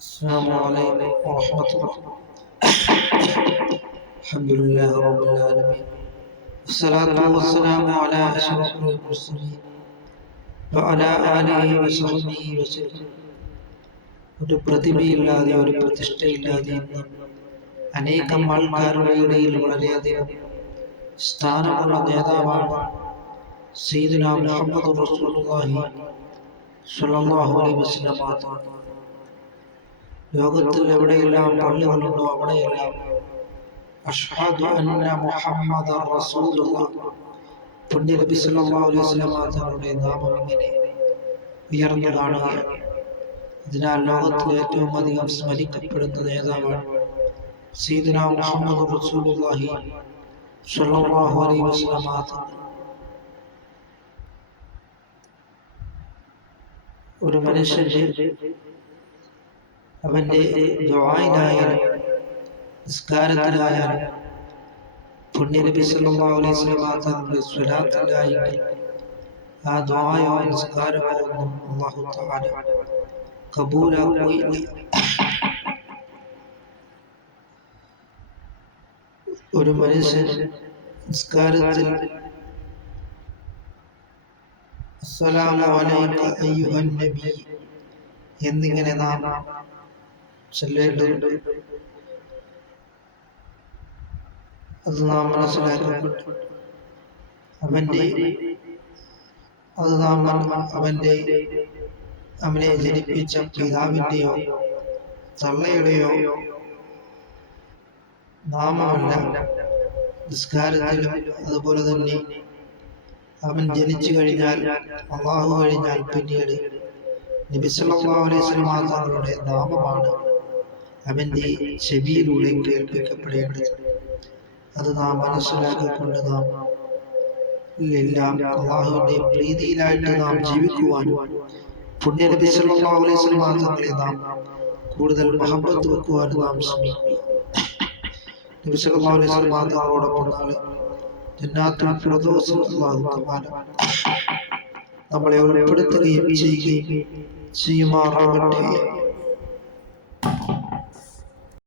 السلام عليكم ورحمة الله. الحمد لله رب العالمين والصلاة والسلام على أشرف المرسلين وعلى آله وصحبه وسلم. ഒരു പ്രതിഭയില്ലാതെ ഒരു പ്രതിഷ്ഠയില്ലാതെ അനേകം ആൾക്കാരുടെ ഇടയിൽ വളരെയധികം സ്ഥാനമുള്ള നേതാവാണ് സയ്യിദുനാ മുഹമ്മദ് റസൂലുള്ളാഹി സ്വല്ലല്ലാഹു അലൈഹി വസല്ലം. ലോകത്തിൽ എവിടെയെല്ലാം പള്ളികളുണ്ടോ അവിടെയെല്ലാം അഷ്ഹദു അന്ന മുഹമ്മദൻ റസൂലുള്ളാഹ് പുണ്യ നബി സല്ലല്ലാഹു അലൈഹി വസല്ലം തങ്ങളുടെ നാമം ഇങ്ങനെ ഉയർന്നു കാണുകയാണ്. അതിനാൽ ലോകത്തിൽ ഏറ്റവും അധികം സ്മരിക്കപ്പെടുന്ന നേതാവാണ് സയ്യിദുനാ മുഹമ്മദ് റസൂലുള്ളാഹി സ്വല്ലല്ലാഹു അലൈഹി വസല്ലം. ഒരു മനുഷ്യന്റെ അവന്റെ ദുആയിലായാലും നിസ്കാരത്തിലായാലും പുണ്യ നബി സല്ലല്ലാഹു അലൈഹി വസല്ലം തങ്ങളുടെ സ്വലാത്തിലായെങ്കിൽ ആ ദുആയോ നിസ്കാരമോ ഒന്നും അല്ലാഹു തആല കബൂലാക്കുകയില്ല. ഒരു മനുഷ്യൻ നിസ്കാരത്തിൽ അസ്സലാമു അലൈക അയ്യുഹൻ നബി എന്നിങ്ങനെ നാം ചൊല്ലേണ്ടതുണ്ട്. അത് നാം മനസ്സിലാക്കപ്പെട്ടു അവനെ ജനിപ്പിച്ച പിതാവിൻ്റെയോ തള്ളയുടെയോ നാമമല്ല. നിസ്കാരത്തിലും അതുപോലെ തന്നെ അവൻ ജനിച്ചു കഴിഞ്ഞാൽ അല്ലാഹു കഴിഞ്ഞാൽ പിന്നീട് നബി സല്ലല്ലാഹു അലൈഹി വസല്ലം തങ്ങളുടെ നാമമാണ് അവന്റെ ചെവിയിലൂടെ കേൾപ്പിക്കപ്പെടേണ്ടത്. അത് നാം മനസ്സിലാക്കിക്കൊണ്ട് നാം എല്ലാം അല്ലാഹുവിന്റെ പ്രീതിയിലായിട്ട് നാം ജീവിക്കുവാനും പുണ്യ നബി സല്ലല്ലാഹു അലൈഹി വസല്ലം തങ്ങളെ നാം കൂടുതൽ മഹബത്ത് വെക്കുവാനും നാം ശ്രമിക്കുക. നബി സല്ലല്ലാഹു അലൈഹി വസല്ലം തങ്ങളോടൊപ്പം നാളെ ജന്നാത്തുൽ ഫിർദൗസിൽ അല്ലാഹു തആല നമ്മളെ ഉൾപ്പെടുത്തുകയും ചെയ്യുമാറാകട്ടെ.